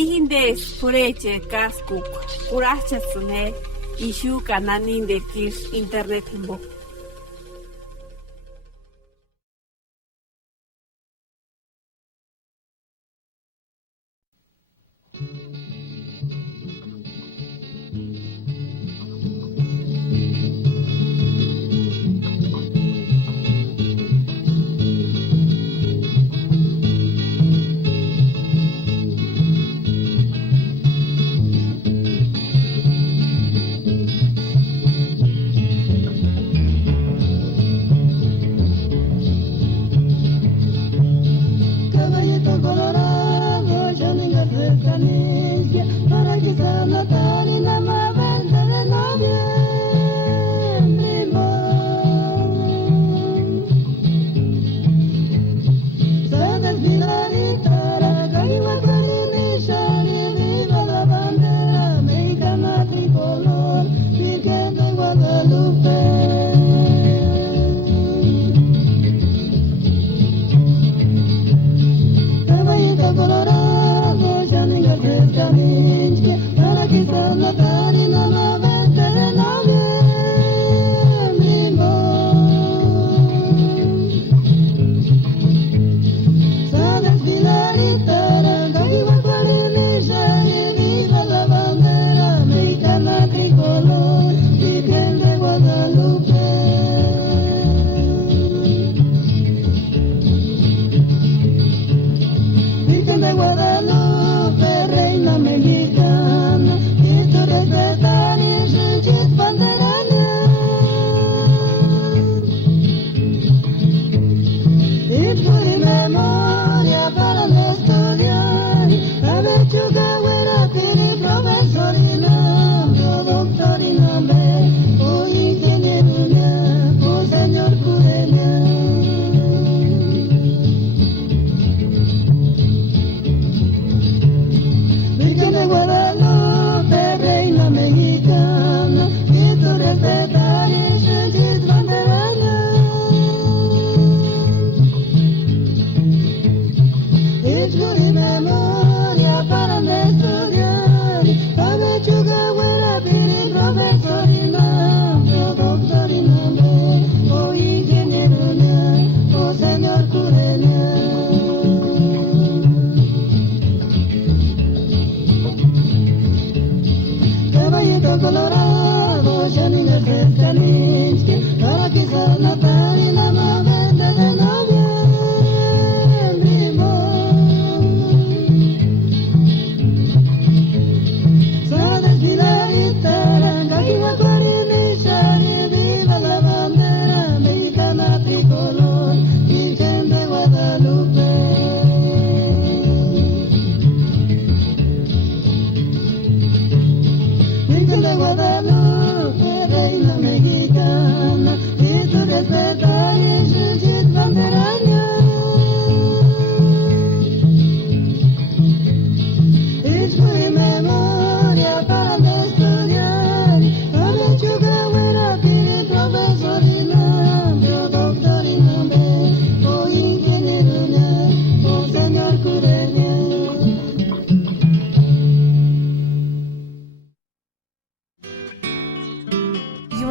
Ihindes pureche kaskuk kurachasune ishu kananin de kir internet himbo.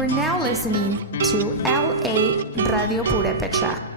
You're now listening to LA Radio Purepecha.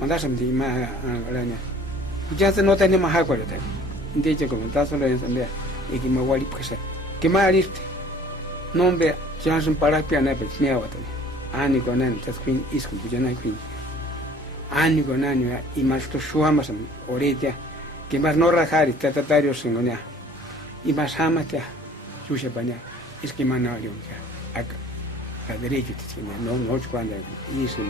Mandasam di ma alanya. Jangan nota ni mahal kau dah. Ini je kau minta solo yang sambil. Iki mawali peksa. Kemari nombe jangan para piana bersnya awat ni. Ani kau nan tas queen isku bujana queen. Ani kau nan ya imas tu suam masam oretia. Kemas norra hari tata tario singonya. Imas sama tia susah banyak. Iski mana alium ya. Ak derecho tiene no cuando isu.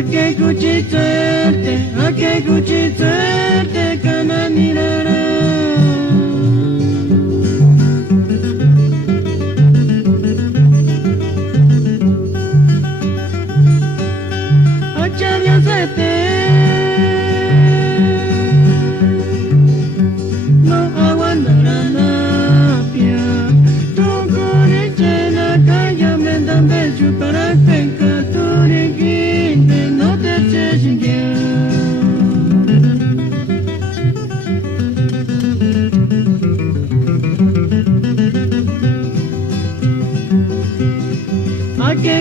Ake kuchitserte kananirara. Achariasete no aguantaranapia. Tukurichena kaya mendambe chupara penka turikinde no te cheshingia. Ake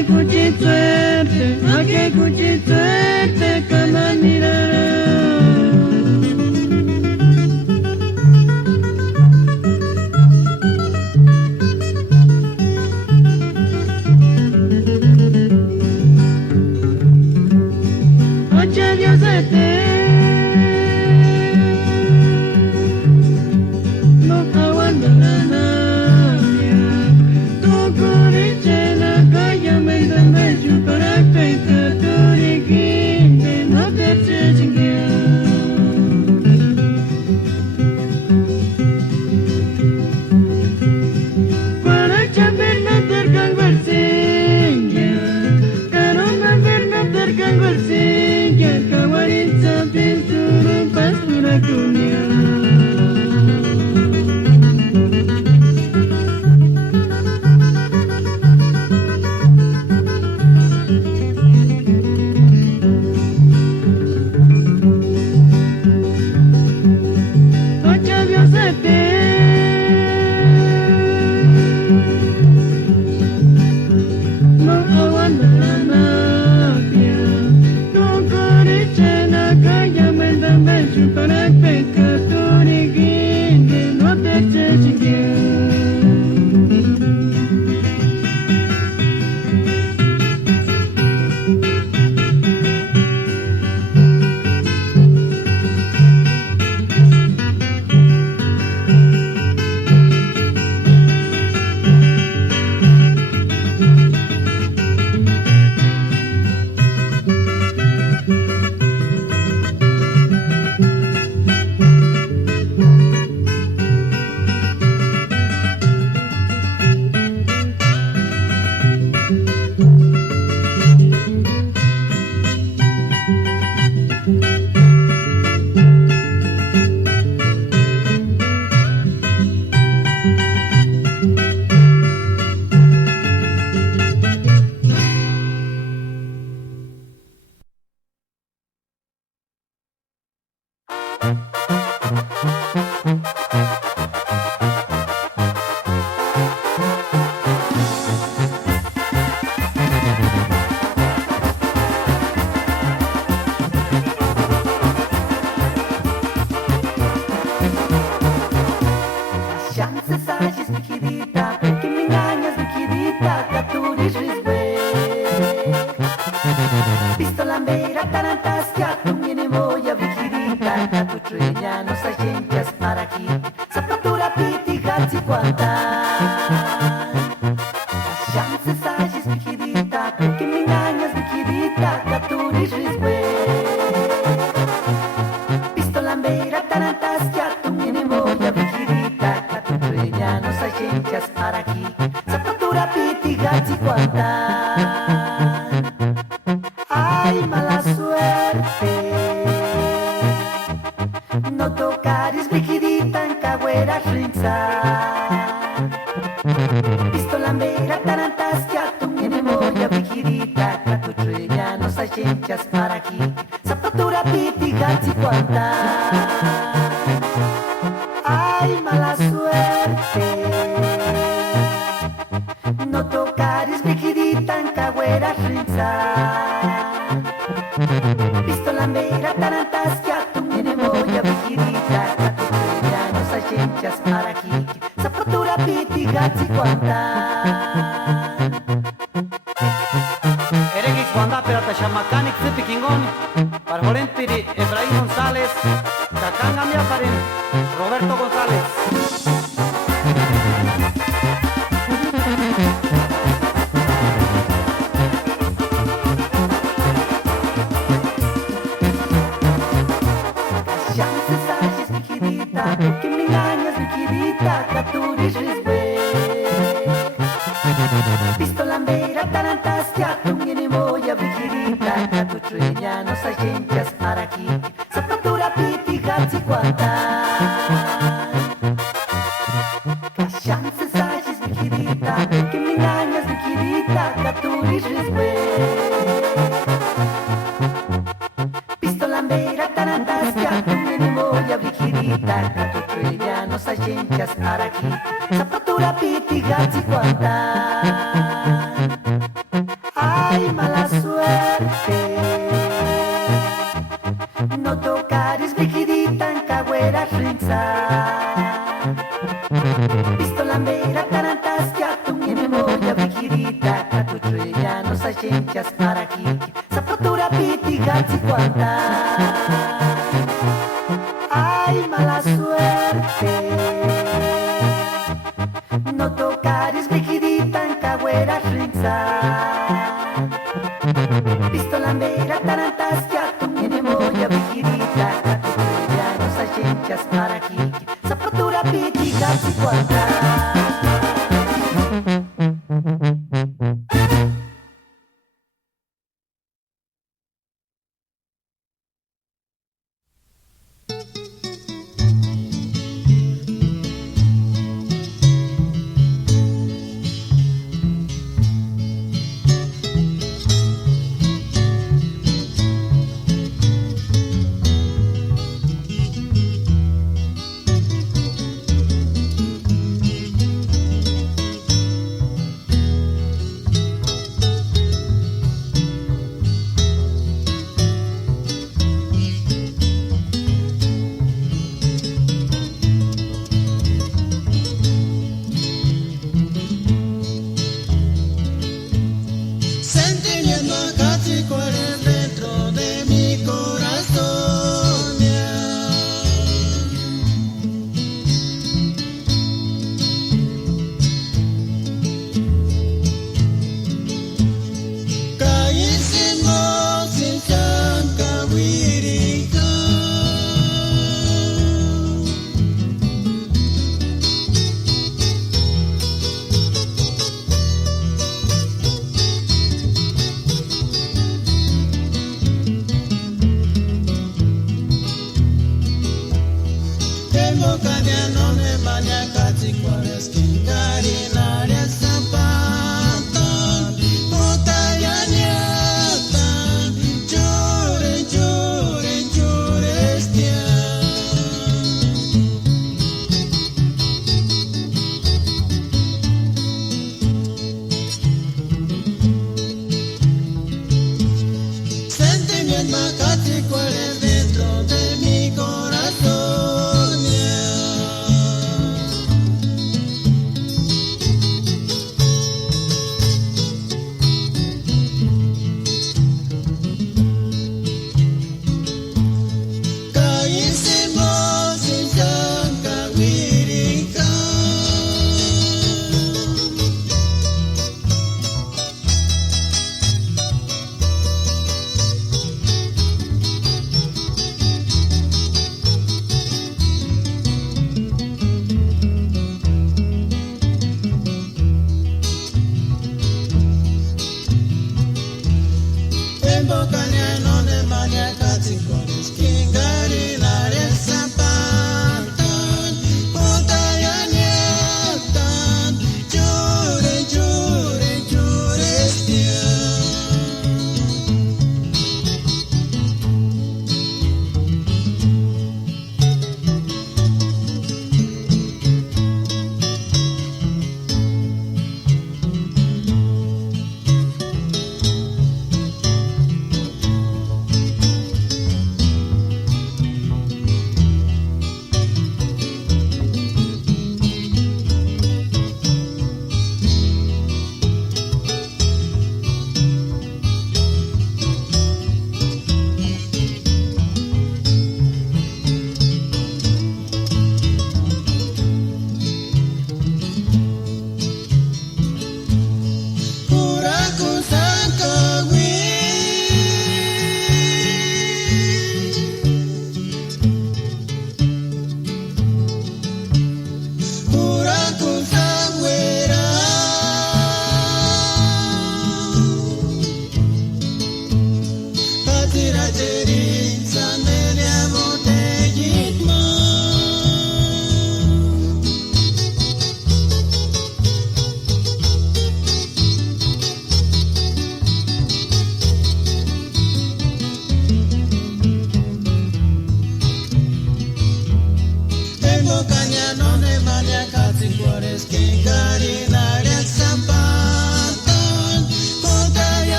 kuchitserte kananirara. Achariasete no aguantaranapia. Tukurichena kaya mendambe chupara penka turikinde no te cheshingia. Guaracha verna terkan versinga, karoma verna terkan versinga, kawaritsa pinturun pastura kunia. No aguantaranapia. Tukurichena kaya mendambe chupara penka turikinde no te cheshingia. Chances hay es mi querida, que me engañas mi querida, que tú eres pistola mera tarantas, que a tu viene moya mi querida, que tu treña no se agencias para aquí, zapatura piti gatsi cuanta. Chances hay es mi querida, que me engañas mi querida, que tú eres pistola mera tarantas, que a tu viene moya mi querida, nos agencias para aquí, zapatura piti gatsi cuanta. Ay, mala suerte, no tocaris brigidita en cagüera rinza. Pistola mera tarantas que a tu viene moya brigidita, que tu treña nos agencias para aquí, zapatura piti gatsi cuanta. Ay, mala suerte, no tocaris brigidita en cagüera rinza. Pistola mera tarantas que a tu viene moya brigidita, que tu treña nos agencias para aquí, zapatura piti gatsi cuanta. Eregix Wanda pero Tachamacanik Zipi Kingón, Parjorén Piri Efraín González, Cacanga Miaparen, Roberto González. tarantas ya tu minimoya vigirita tu treña no sajenchas araki zapatura piti gatsi cuanta Cachance sajes vigirita que me engañas vigirita caturis riswe Pistolambera tarantas ya tu minimoya vigirita tu treña no sajenchas araki zapatura piti gatsi cuanta Ay, mala suerte. No tocares vigidita en cagüera rinza. Pistolambera tarantas ya tu memoria vigidita. Tu trella no sajenchas para aquí. Zapatura piti gatsi cuanta. Ay, mala suerte. No tocares vigidita en cagüera rinza. Pistolambera tarantas ya tu memoria vigirita tu ya no sajenchas para aquí zapatura piti gatsi cuanta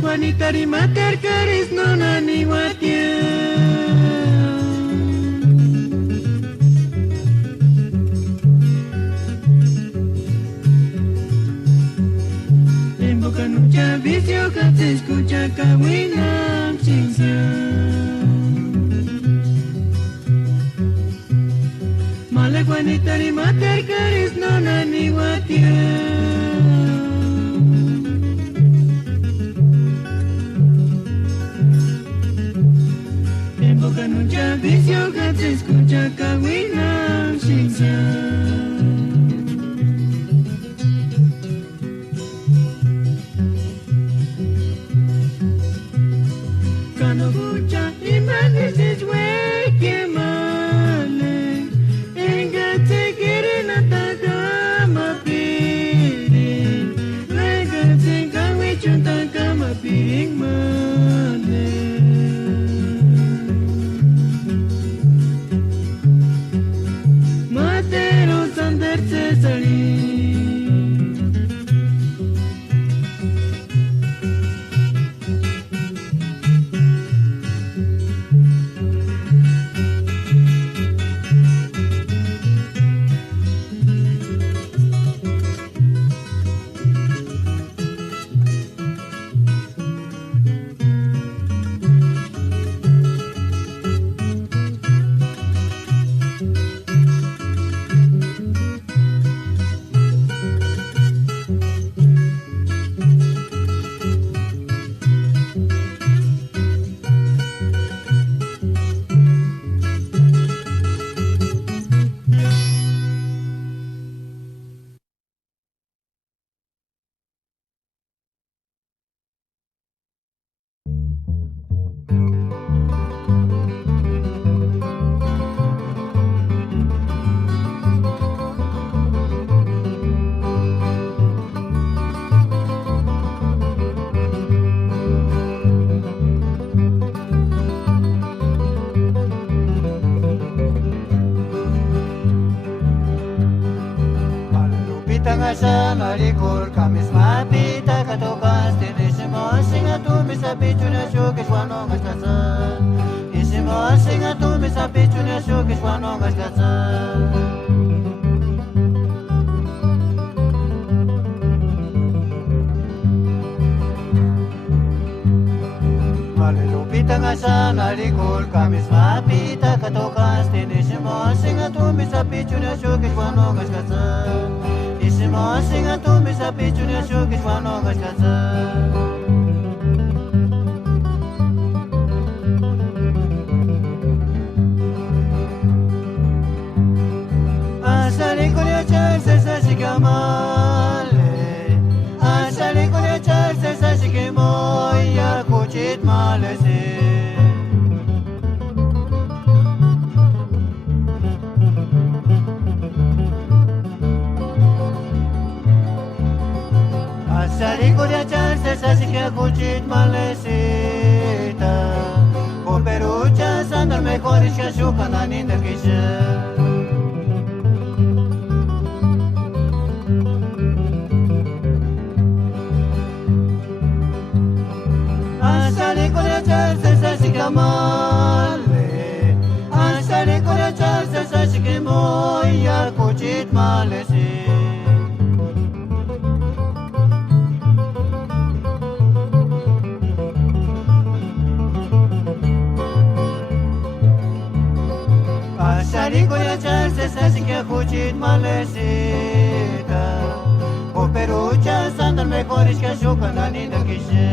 Juanita di mater caris nona ni watia. En boca nucha vicio que se escucha kawinam chinsia. Male Juanita di mater caris nona ni watia. Nucha vicio que se escucha kawinam chinsia. Kano bucha imani siswe kiemale. Enga te kiri nataka mapiri. Rega te kawi chuntaka mapiring male. Maricol, kamis mapita katokas tinisimo singa tumi sa pichunya shukis wanong askasa. Isimo singa tumi sa pichunya shukis wanong askasa. Malulupita nga sa maricol, kamis mapita katokas tinisimo singa tumi sa pichunya shukis wanong askasa. Singa tu misa pichunya shukis wanong askasa. gamale asali kore charse sashike moya kuchit malese asali kore charse sashike kuchit malesita con perucha sandal mejor que shukan aninda kisha asali kore charse sashike male asali kore charse sashike moya kuchit malese asali kore charse sashike kuchit malesita con perucha sandal mejor que shukan aninda kisha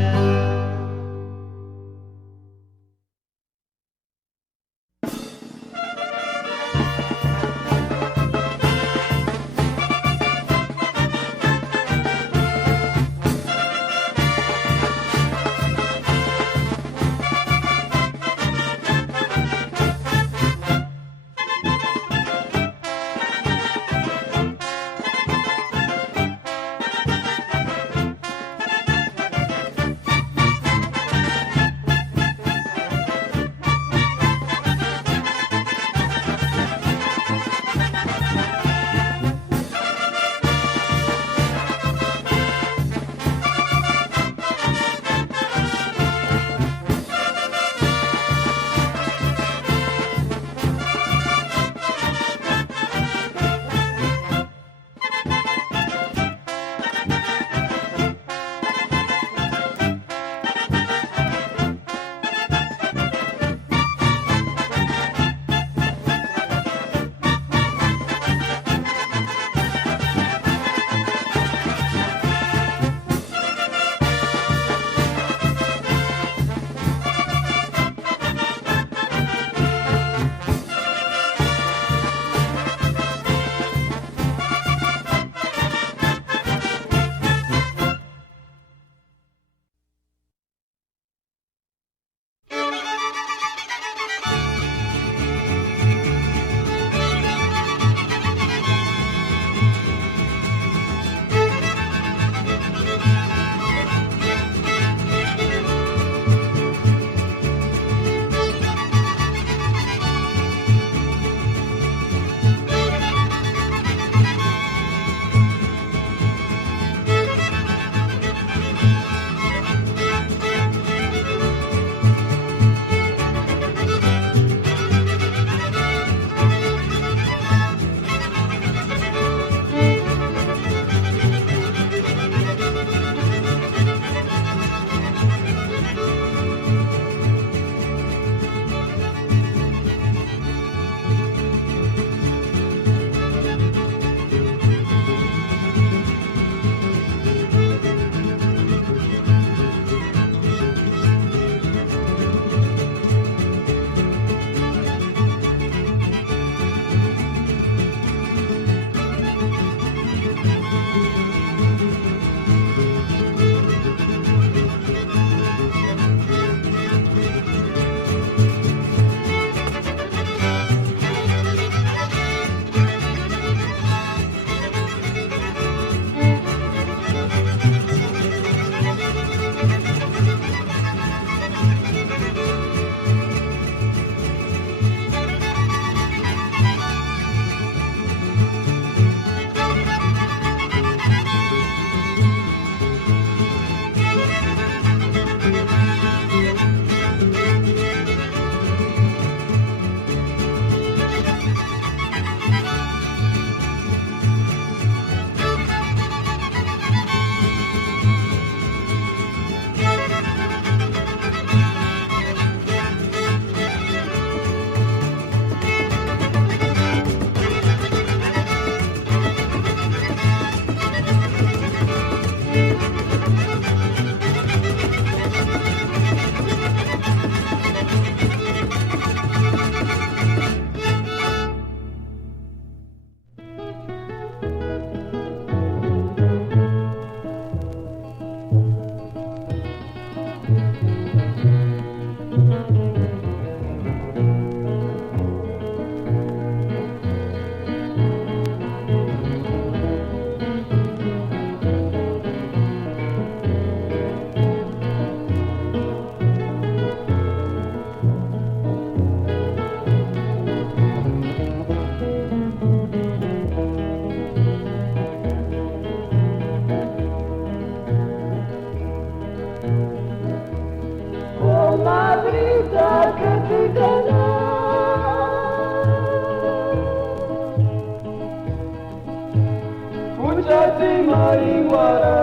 Puchati marihuana.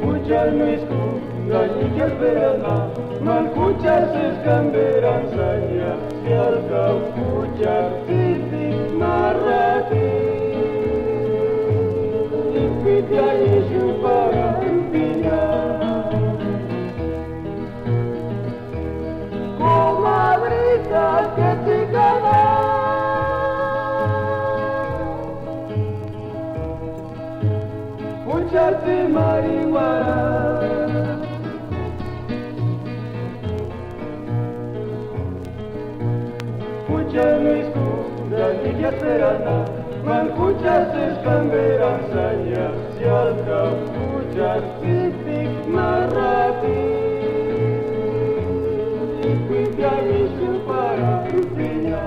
Puchar nuiscu, gañique verana, man puchar se escamberanza ya, si alca puchar titi marrati. Ipitia ishu para piña. Comadrita que te gana. Pucharte marihuana. Puchar nuiscu, gañique verana, man puchar se escamberanza ya, si alca puchar titi marrati. Ipitia ishu para piña.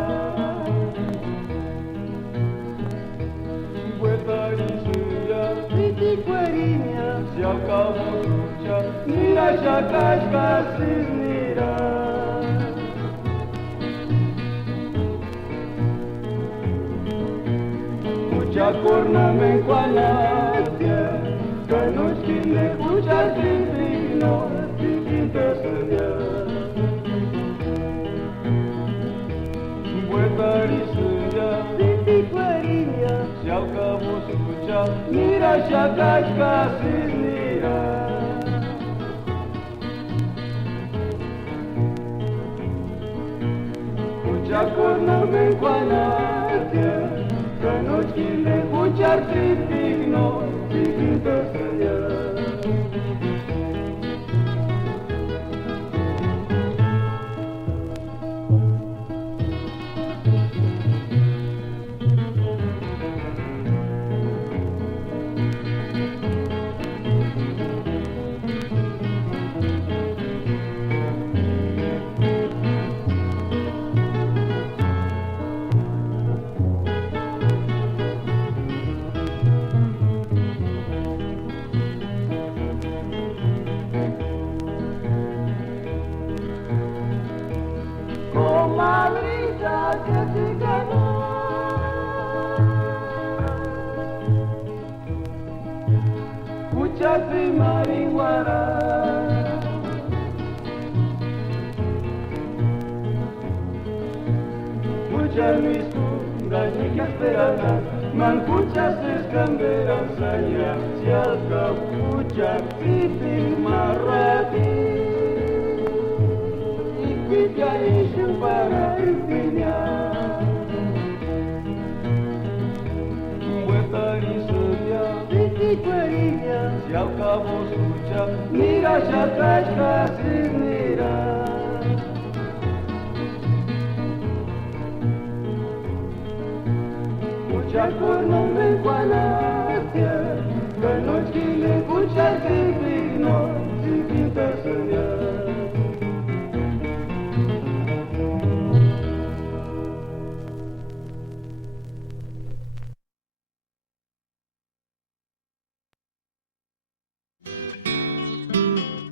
Buetarisuya, titi cueriña, si acabo lucha, mira ya cascasis mira. Mucha corna me encuanatia, canuchquine, mucha trino, titi seña. Buetarisuya, titi cueriña, si acabo lucha, mira ya cascasis mira. Mucha corna me encuanatia, canuchquine, mucha trino, titi seña. Comadrita que te ganó. Puchate marihuana. Pucha nuiscu, gañique esperana, man puchas escamberanza ya, si alca puchar titi marrati. Ipitia ishu para piña. Buetarisuya, titi cueriña, si al cabo sucha, mira ya cascasis mira. Mucha corno me encuanatia, canuchquine, mucha trino, titi seña.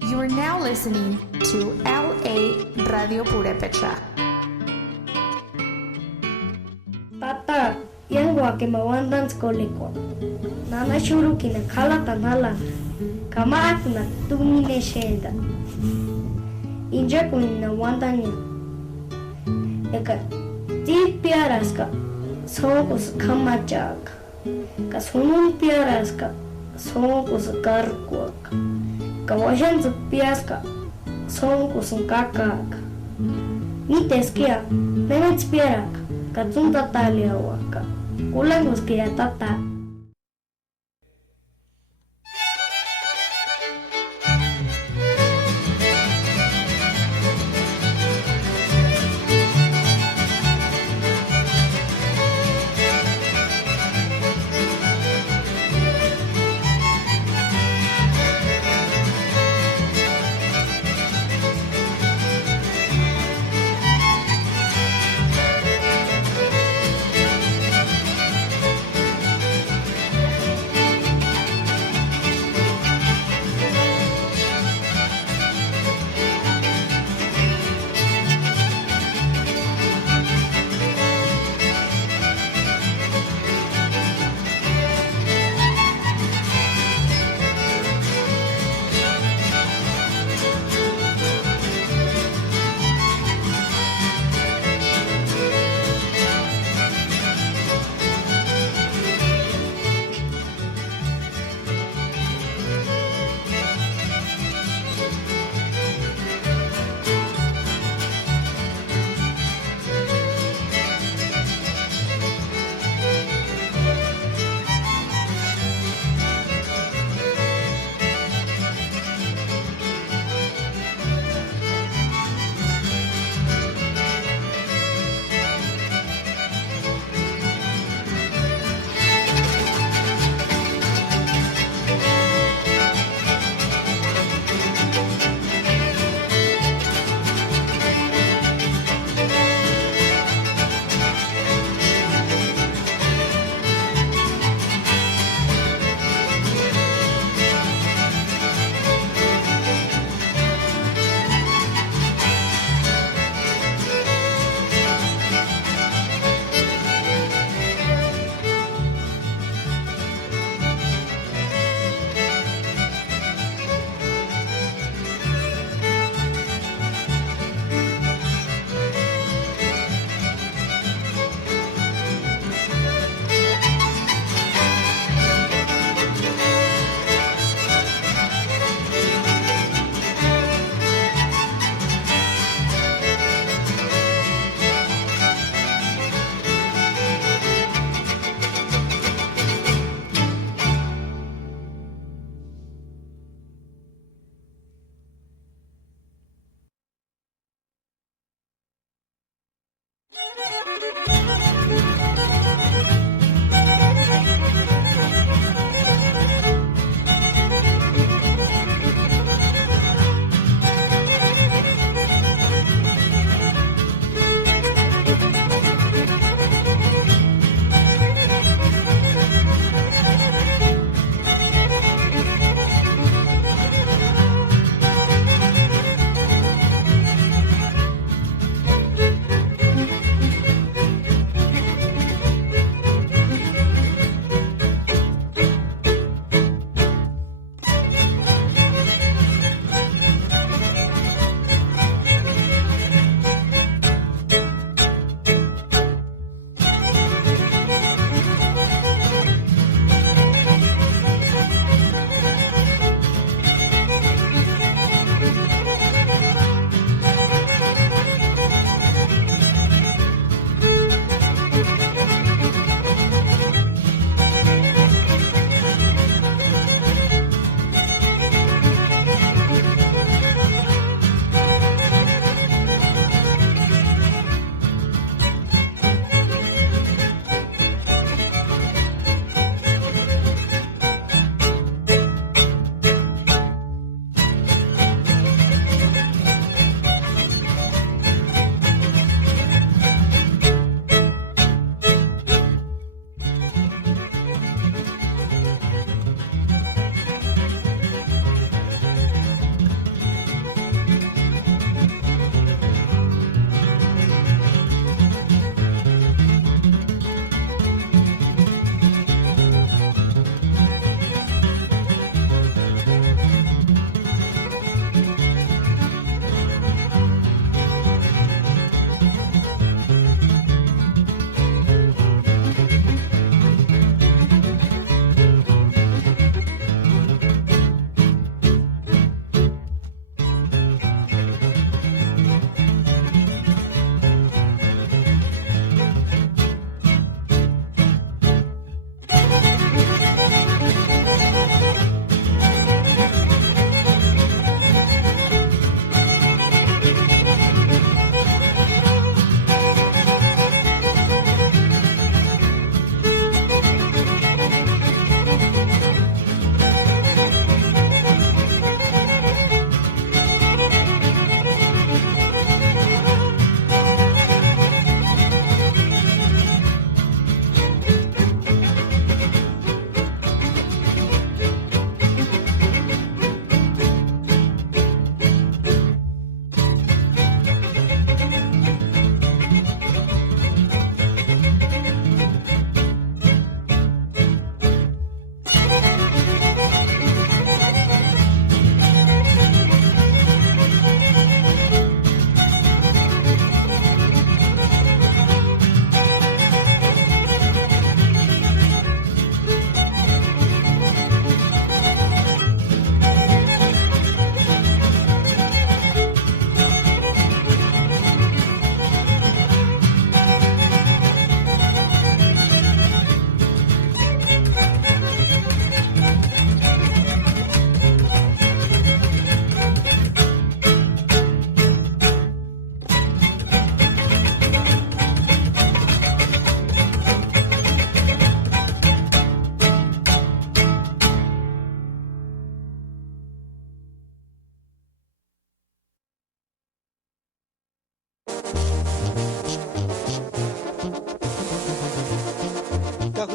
You are now listening to LA Radio Purepecha. Tata, yang gua ke mawandan skoliko. Nana shuru kina khala tanhala. Kama akuna tumine sheda. Inja kunina wandanya. Eka ti piaraska. Sokus kamachak. Ka sunun piaraska. Sokus karkuak. Kawashan su piaska. Sokus kakak. Niteskia. Nenets piarak. Katunta talia waka. Kulang uskia tata.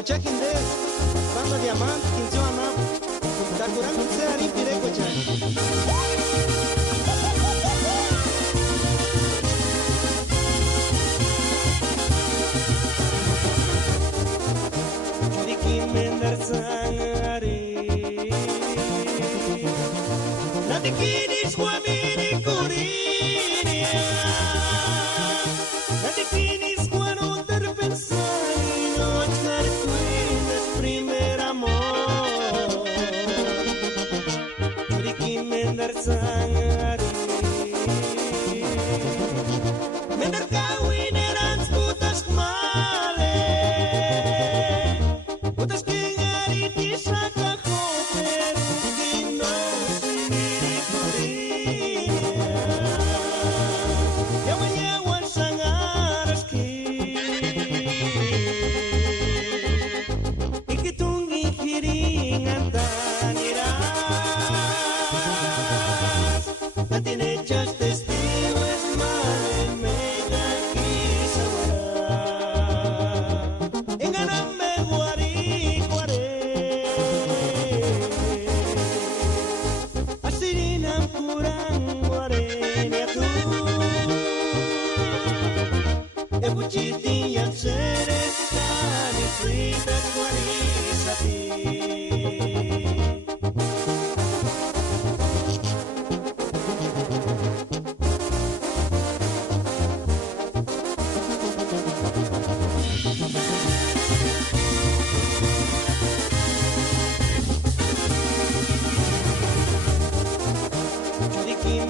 Kuchakinde, Bamba Diamant, Kinchana, Takuran Kutsari Pirekocha. Diki Mendersangare, Nadikini Swamini Kurinia, Nadikini Swano Terpensari, no Charquin, primer amor. Diki Mendersangare. Ebuchiti ya seres cani frita cuarisapi.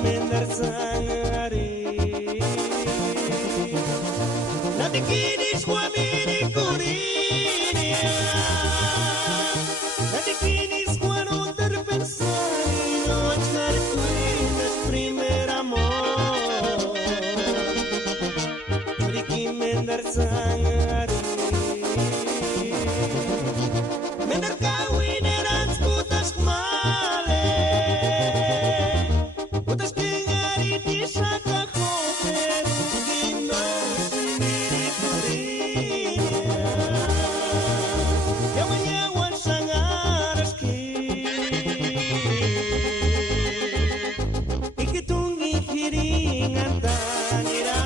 Mendar sangare Nati kinis guamini curinia Nati kinis guano terpensari No achar cuinas primer amor Churiki mendar sangare Mendar kawin erans putas male Putas kengari di saka koper Gino sendiri kurinya Yawan-yawan sangareski Ikitungi hiringan taniras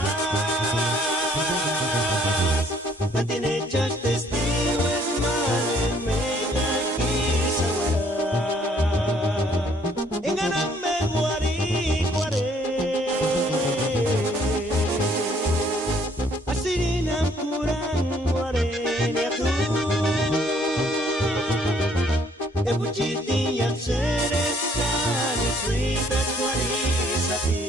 Nanti nechas testigos male mega kisawara Enganame Asirinam kurang warenya tu Ebuchiti yang seres kani frita kuarisapi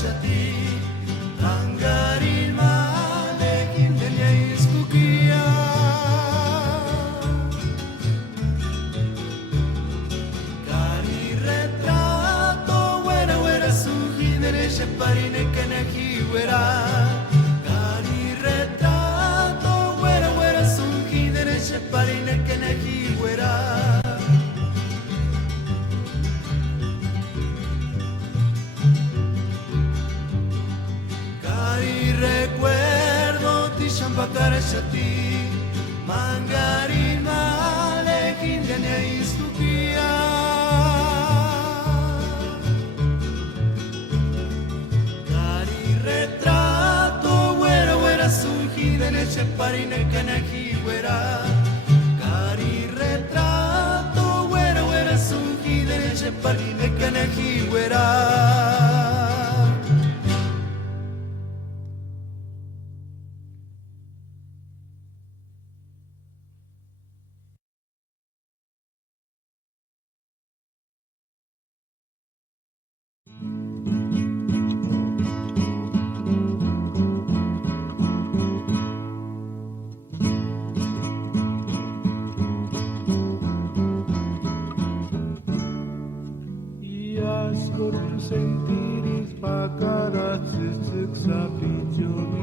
pakarashati Tangarin malekin denya iskukia Kari retrato wera wera suhi derecha parine kanaki wera Kari retrato wera wera suhi derecha parine kanaki wera recuerdo ti champakarashati mangarin malekin denya istukia Kari retrato wera wera suhi derecha parine kanaki wera Kari retrato wera wera suhi derecha parine kanaki wera Sentiris pakarat sisik sapi joni